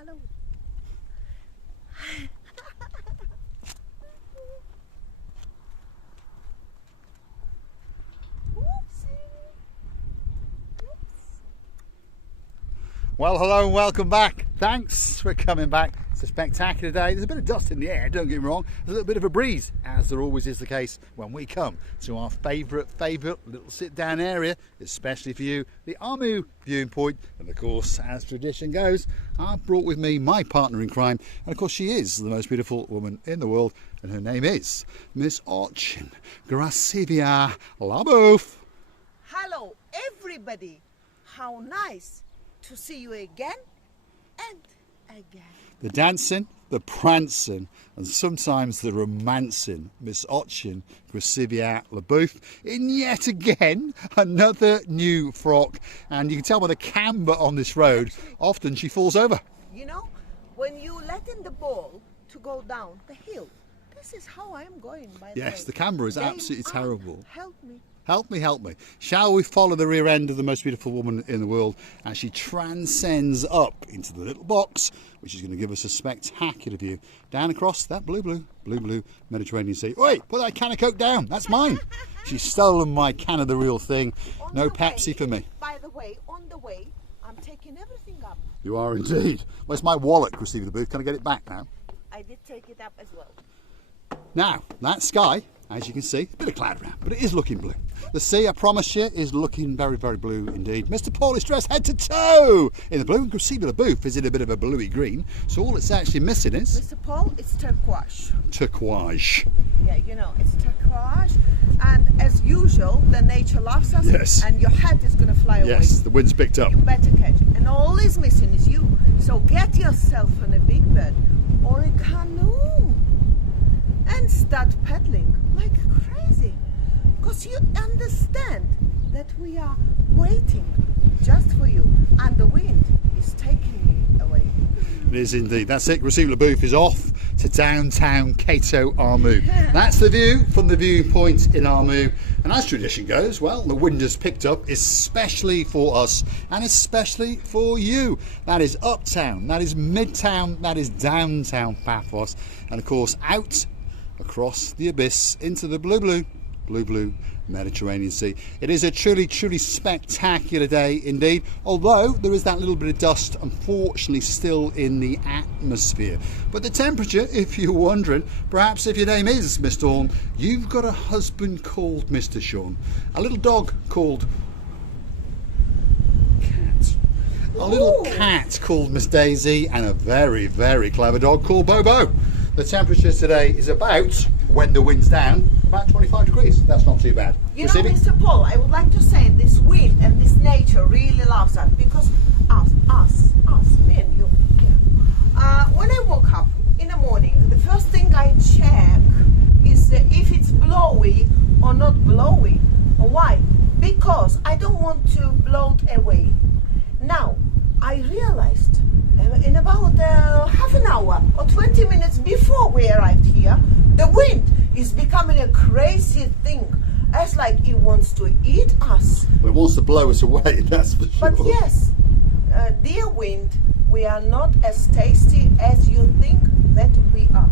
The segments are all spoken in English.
Hello. Well, hello and welcome back. Thanks for coming back. It's a spectacular day. There's a bit of dust in the air, don't get me wrong. There's a little bit of a breeze, as there always is the case when we come to our favourite little sit-down area, especially for you, the Armu viewing point. And of course, as tradition goes, I've brought with me my partner in crime. And of course, she is the most beautiful woman in the world. And her name is Miss Orchin Gracivia Labouf. Hello, everybody. How nice to see you again and again. The dancing, the prancing, and sometimes the romancing Miss Orchin Gracivia Labouf in yet again another new frock. And you can tell by the camber on this road, often she falls over. You know, when you let in the ball to go down the hill, this is how I'm going, by the way. Yes, the camber is absolutely terrible. Help me. Help me, help me. Shall we follow the rear end of the most beautiful woman in the world as she transcends up into the little box, which is going to give us a spectacular view down across that blue Mediterranean Sea. Wait, put that can of Coke down. That's mine. She's stolen my can of the real thing. No Pepsi for me. By the way, on the way, I'm taking everything up. You are indeed. Where's my wallet, Gracivia Labouf? Can I get it back now? I did take it up as well. Now, that sky, as you can see, a bit of cloud around, but it is looking blue. The sea, I promise you, is looking very, very blue indeed. Mr. Paul is dressed head to toe in the blue, and Gracivia Labouf is in a bit of a bluey green, so all it's actually missing is... Mr. Paul, it's turquoise. Turquoise. Yeah, you know, it's turquoise, and as usual, the nature loves us, yes. And your hat is going to fly away. Yes, the wind's picked up. You better catch it, and all is missing is you. So get yourself on a big bird or a canoe and start paddling like crazy, because you understand that we are waiting just for you, and the wind is taking me away. It is indeed. That's it. Gracivia Labouf is off to downtown Cato Armu. That's the view from the viewing point in Armu. And as tradition goes, well, the wind has picked up, especially for us and especially for you. That is uptown, that is midtown, that is downtown Paphos, and of course out across the abyss into the blue Mediterranean Sea. It is a truly spectacular day indeed, although there is that little bit of dust unfortunately still in the atmosphere. But the temperature, if you're wondering, perhaps if your name is Miss Dawn, you've got a husband called Mr. Sean, a little dog called Cat, a little cat called Miss Daisy, and a very, very clever dog called Bobo. The temperature today is about, when the wind's down, about 25 degrees. That's not too bad. You know, Mr. Paul, I would like to say this wind and this nature really loves us, because us, me and you. Yeah. When I woke up in the morning, the first thing I check is if it's blowy or not blowy. Why? Because I don't want to blow it away. Now, I realized in about half an hour or 20 minutes before we arrived here, the wind is becoming a crazy thing, as like it wants to eat us. Well, it wants to blow us away, that's for sure. But yes, dear wind, we are not as tasty as you think that we are.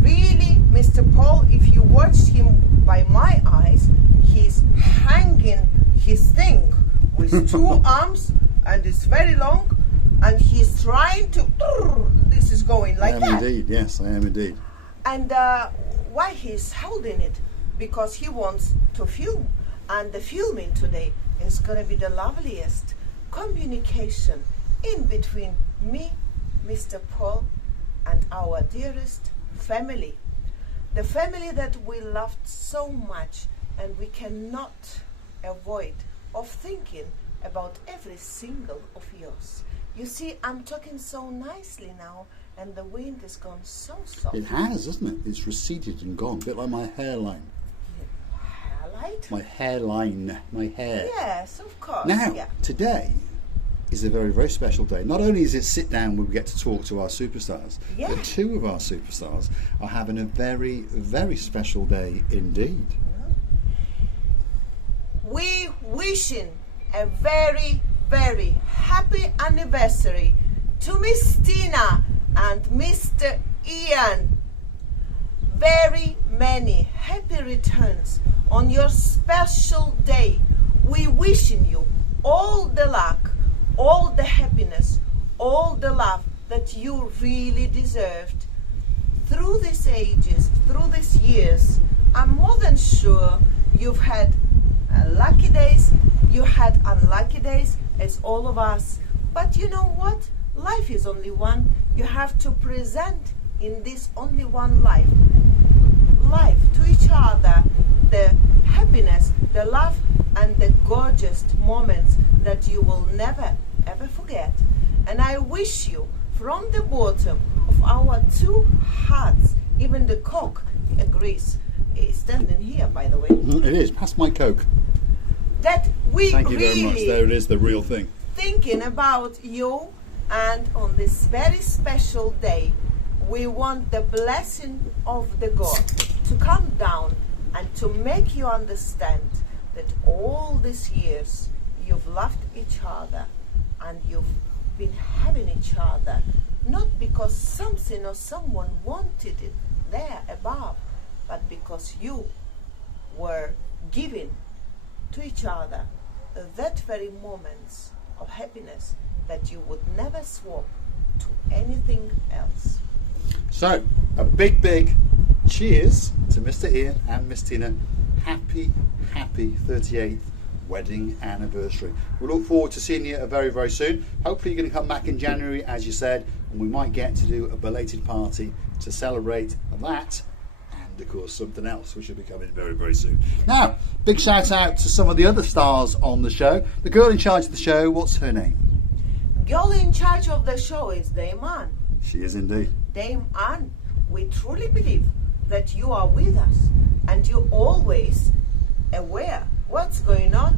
Really, Mr. Paul, if you watched him by my eyes, he's hanging his thing with two arms, and it's very long, and he's trying to, this is going like that. I am indeed, yes, I am indeed. And why he's holding it? Because he wants to film. And the filming today is going to be the loveliest communication in between me, Mr. Paul, and our dearest family. The family that we loved so much, and we cannot avoid of thinking about every single of yours. You see, I'm talking so nicely now, and the wind has gone so soft. It has, hasn't it? It's receded and gone, a bit like my hairline. Hairlight? My hairline, my hair. Yes, of course. Now, yeah. Today is a very, very special day. Not only is it sit down where we get to talk to our superstars, yeah, but two of our superstars are having a very, very special day indeed. We wishing a very, very happy anniversary to Miss Tina and Mr. Ian, very many happy returns on your special day. We wishing you all the luck, all the happiness, all the love that you really deserved. Through these ages, through these years, I'm more than sure you've had lucky days, you had unlucky days, as all of us. But you know what? Life is only one. You have to present in this only one life to each other the happiness, the love, and the gorgeous moments that you will never ever forget. And I wish you from the bottom of our two hearts, even the Coke agrees, is standing here, by the way. It is. Pass my Coke. That we Thank you really very much. There it is, the real thing. Thinking about you, and on this very special day, we want the blessing of the God to come down and to make you understand that all these years you've loved each other and you've been having each other, not because something or someone wanted it there above, but because you were giving to each other that very moments of happiness that you would never swap to anything else. So, a big cheers to Mr. Ian and Miss Tina. Happy 38th wedding anniversary. We look forward to seeing you very soon. Hopefully you're going to come back in January, as you said, and we might get to do a belated party to celebrate that, and of course something else which will be coming very soon. Now, big shout out to some of the other stars on the show. The girl in charge of the show, what's her name? Girl in charge of the show is Dame Anne. She is indeed. Dame Anne, we truly believe that you are with us and you're always aware what's going on,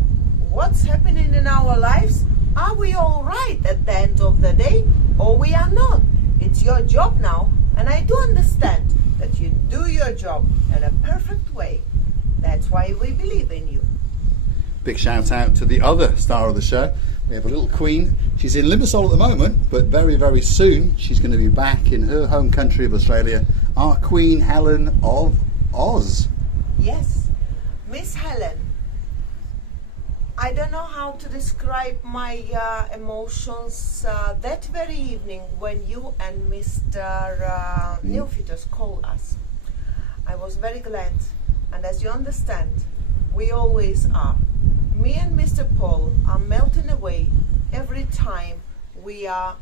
what's happening in our lives. Are we all right at the end of the day, or we are not? It's your job now, and I do understand that you do your job in a perfect way. That's why we believe in you. Big shout out to the other star of the show. We have a little queen. She's in Limassol at the moment, but very soon she's going to be back in her home country of Australia. Our Queen Helen of Oz. Yes, Miss Helen. I don't know how to describe my emotions that very evening when you and Mr. Neophytos called us. I was very glad, and as you understand, we always are. Me and Mr. Paul are melting away every time we are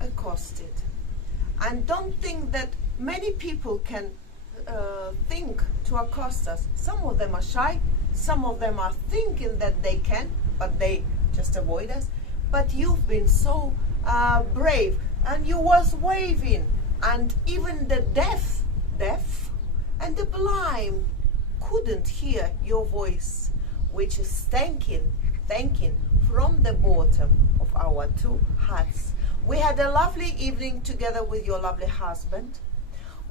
accosted. And don't think that many people can think to accost us. Some of them are shy, some of them are thinking that they can, but they just avoid us. But you've been so brave, and you was waving, and even the deaf and the blind couldn't hear your voice, which is thanking from the bottom of our two hearts. We had a lovely evening together with your lovely husband.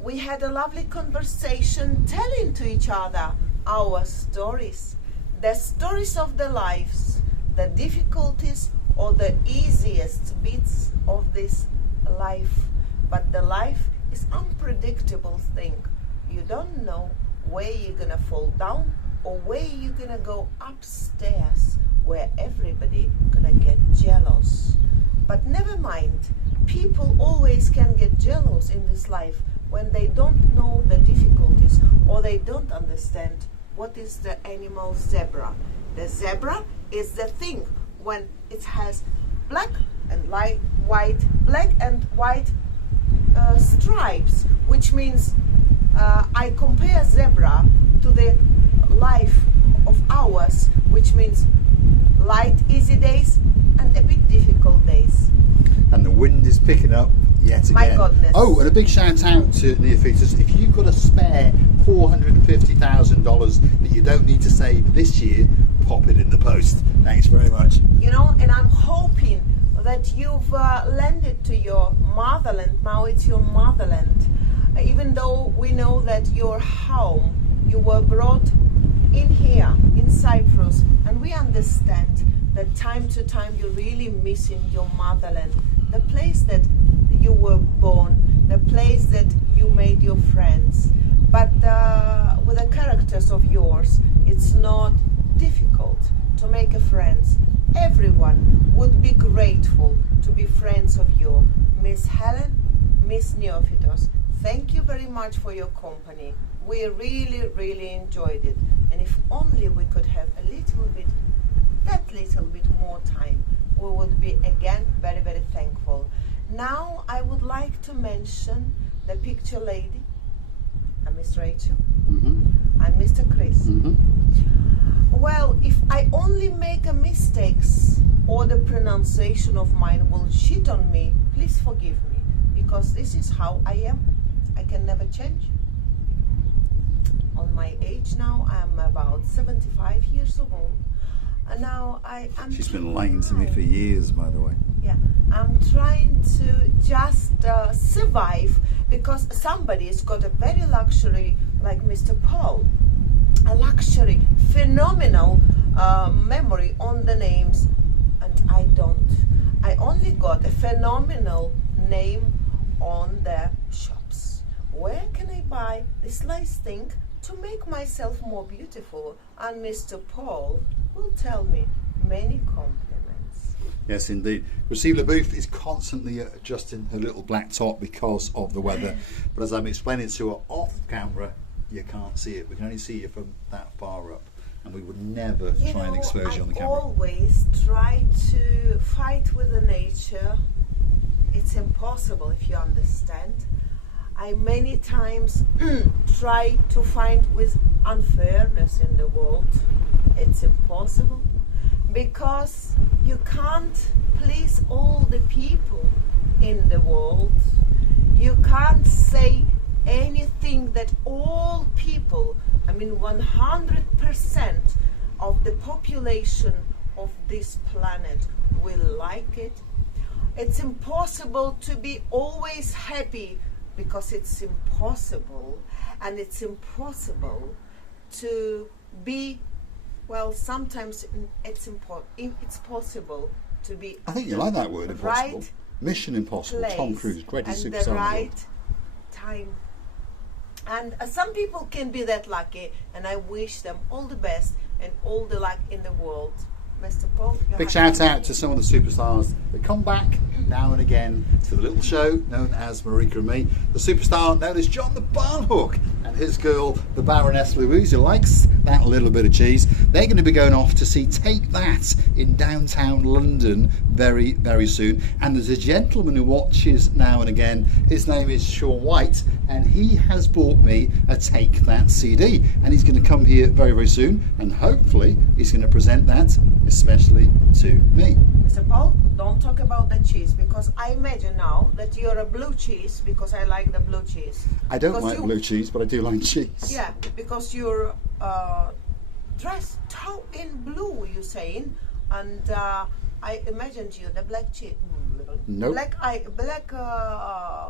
We had a lovely conversation telling to each other our stories, the stories of the lives, the difficulties or the easiest bits of this life. But the life is unpredictable thing. You don't know where you're gonna fall down or where you're gonna go upstairs, where everybody gonna get jealous. But never mind, people always can get jealous in this life when they don't know the difficulties or they don't understand what is the animal zebra. The zebra is the thing when it has black and white, black and white stripes, which means I compare zebra to the life of ours, which means light, easy days and a bit difficult days. And the wind is picking up yet again. My goodness. Oh, and a big shout out to Neophytos. If you've got a spare $450,000 that you don't need to save this year, pop it in the post. Thanks very much. You know, and I'm hoping that you've landed to your motherland. Now it's your motherland. Even though we know that you're home, you were brought in here, in Cyprus, and we understand that time to time you're really missing your motherland. the place that you were born, the place that you made your friends. But with the characters of yours, it's not difficult to make a friends. Everyone would be grateful to be friends of you. Miss Helen, Miss Neophytos, thank you very much for your company. We really, really enjoyed it. And if only we could have a little bit, that little bit more time, we would be again very, very thankful. Now I would like to mention the picture lady, and Miss Rachel, and Mr. Chris. Well, if I only make a mistakes or the pronunciation of mine will cheat on me, please forgive me, because this is how I am. I can never change. On my age now, I'm about 75 years old. And now I am. She's been lying to me for years, by the way. Yeah, I'm trying to just survive, because somebody's got a very luxury, like Mr. Paul, a luxury, phenomenal memory on the names, and I don't. I only got a phenomenal name on the shops. Where can I buy this nice thing to make myself more beautiful? And Mr. Paul will tell me many compliments. Yes, indeed. Lucille LeBouf is constantly adjusting her little black top because of the weather. But as I'm explaining to her off camera, you can't see it. We can only see you from that far up. And we would never try and expose you on the camera. I always try to fight with the nature. It's impossible, if you understand. I many times try to find with unfairness in the world. It's impossible, because you can't please all the people in the world. You can't say anything that all people, I mean 100% of the population of this planet will like it. It's impossible to be always happy, because it's impossible, and it's impossible to be, well, sometimes it's possible to be. I think you like that word, impossible. Right. Mission Impossible, Tom Cruise, greatest and superstar the in the world. right time. And some people can be that lucky, and I wish them all the best and all the luck in the world. Mr. Paul, big shout out to some of the superstars that come back now and again to the little show known as Marika Me. The superstar known as John the Barnhook and his girl, the Baroness Louise, who likes that little bit of cheese. They're going to be going off to see Take That in downtown London very, very soon. And there's a gentleman who watches now and again. His name is Sean White, and he has bought me a Take That CD. And he's going to come here very, very soon, and hopefully he's going to present that especially to me. Mr. Paul, don't talk about the cheese, because I imagine now that you're a blue cheese, because I like the blue cheese. I don't like blue cheese, but I do like cheese. Yeah, because you're dressed in blue, you're saying, and I imagined you the black cheese. Nope. Black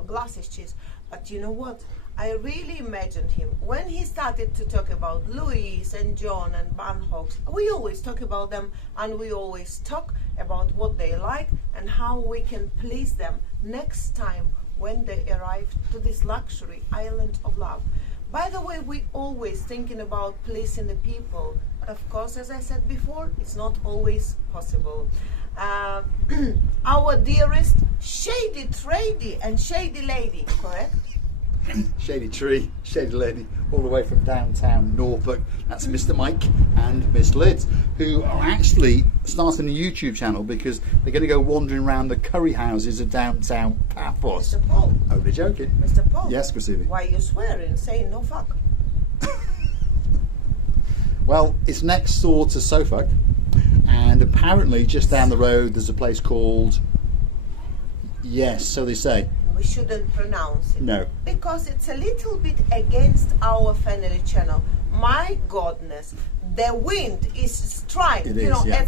glasses cheese. But you know what? I really imagined him when he started to talk about Louise and John and Barnhooks. We always talk about them, and we always talk about what they like and how we can please them next time when they arrive to this luxury island of love. By the way, we always thinking about pleasing the people, but of course, as I said before, it's not always possible. Our dearest Shady Trady and Shady Lady, correct? Shady Tree, Shady Lady, all the way from downtown Norfolk. That's Mr. Mike and Miss Liz, who are actually starting a YouTube channel because they're going to go wandering around the curry houses of downtown Paphos. Mr. Paul. Only joking. Mr. Paul. Yes, Christine. Why are you swearing, saying no fuck? Well, it's next door to Suffolk, and apparently just down the road there's a place called, yes, so they say. We shouldn't pronounce it. No. Because it's a little bit against our family channel. My goodness, the wind is striking. It is, yeah.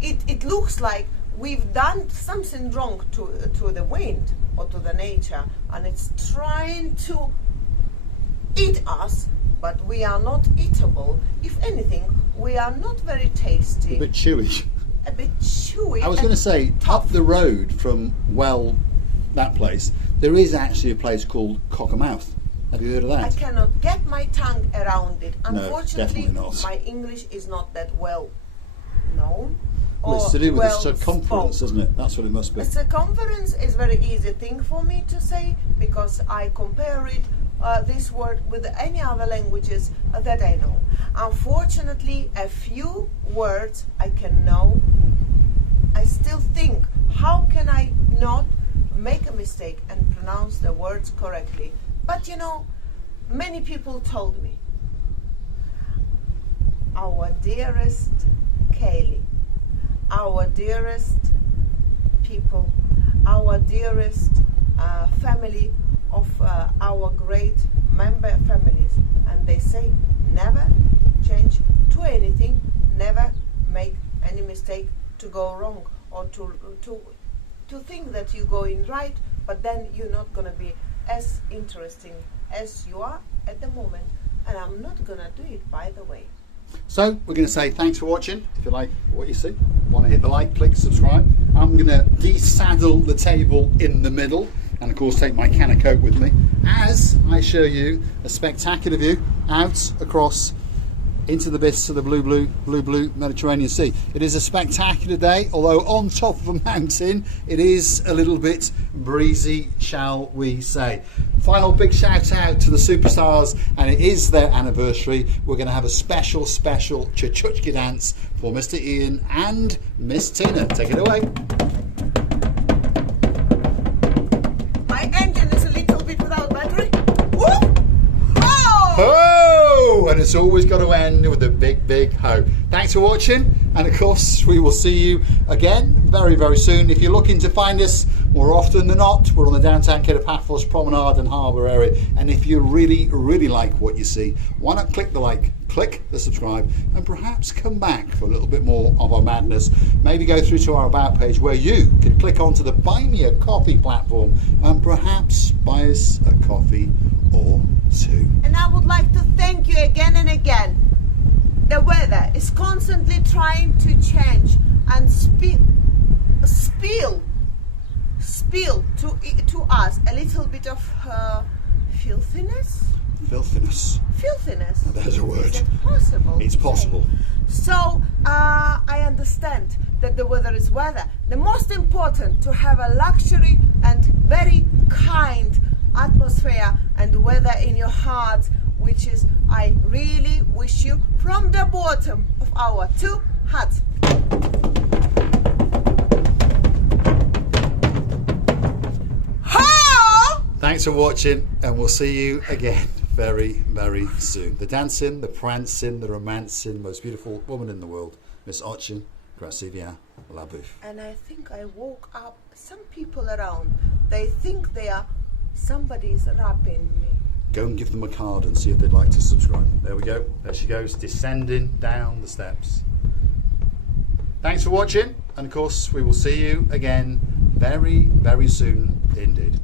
It looks like we've done something wrong to the wind or to the nature, and it's trying to eat us, but we are not eatable. If anything, we are not very tasty. A bit chewy. a bit chewy. I was going to say, tough. up the road from, well, that place, there is actually a place called Cockermouth. Have you heard of I that? cannot get my tongue around it. No, Unfortunately, definitely not. my English is not that well known. Well, it's or to do with well the circumference, spoke. isn't it? That's what it must be. A circumference is very easy thing for me to say because I compare it this word with any other languages that I know. Unfortunately, a few words I can know. I still think, how can I not make a mistake and pronounce the words correctly? But you know, many people told me, our dearest Kaylee, our dearest people, our dearest family of our great member families, and they say never change to anything, never make any mistake to go wrong, or to think that you're going right, but then you're not going to be as interesting as you are at the moment, and I'm not going to do it, by the way. So we're going to say thanks for watching. If you like what you see, want to hit the like, click subscribe. I'm going to desaddle the table in the middle, and of course take my can of Coke with me as I show you a spectacular view out across into the abyss of the blue Mediterranean Sea. It is a spectacular day, although on top of a mountain it is a little bit breezy, shall we say. Final big shout out to the superstars, and it is their anniversary. We're going to have a special Chuchuchka dance for Mr. Ian and Miss Tina. Take it away. My engine is a little bit without battery. Woo! Oh! Ho! And it's always got to end with a big ho. Thanks for watching, and of course we will see you again very soon. If you're looking to find us more often than not, we're on the downtown Paphos Promenade and Harbour area, and if you really like what you see, why not click the like, click the subscribe, and perhaps come back for a little bit more of our madness. Maybe go through to our About page where you can click onto the Buy Me a Coffee platform and perhaps buy us a coffee or two. And I would like to thank you again and again. The weather is constantly trying to change and spill to us a little bit of filthiness. Filthiness. There's a word. Is it possible? It's possible. So I understand that the weather is weather. The most important to have a luxury and very kind atmosphere and weather in your heart, which is I really wish you from the bottom of our two hearts. Thanks for watching, and we'll see you again very soon. The dancing, the prancing, the romancing, most beautiful woman in the world, Miss Ochin Gracivia Labouf. And I think I woke up some people around. They think they are somebody's rapping me. Go and give them a card and see if they'd like to subscribe. There we go. There she goes, descending down the steps. Thanks for watching, and of course we will see you again very soon indeed.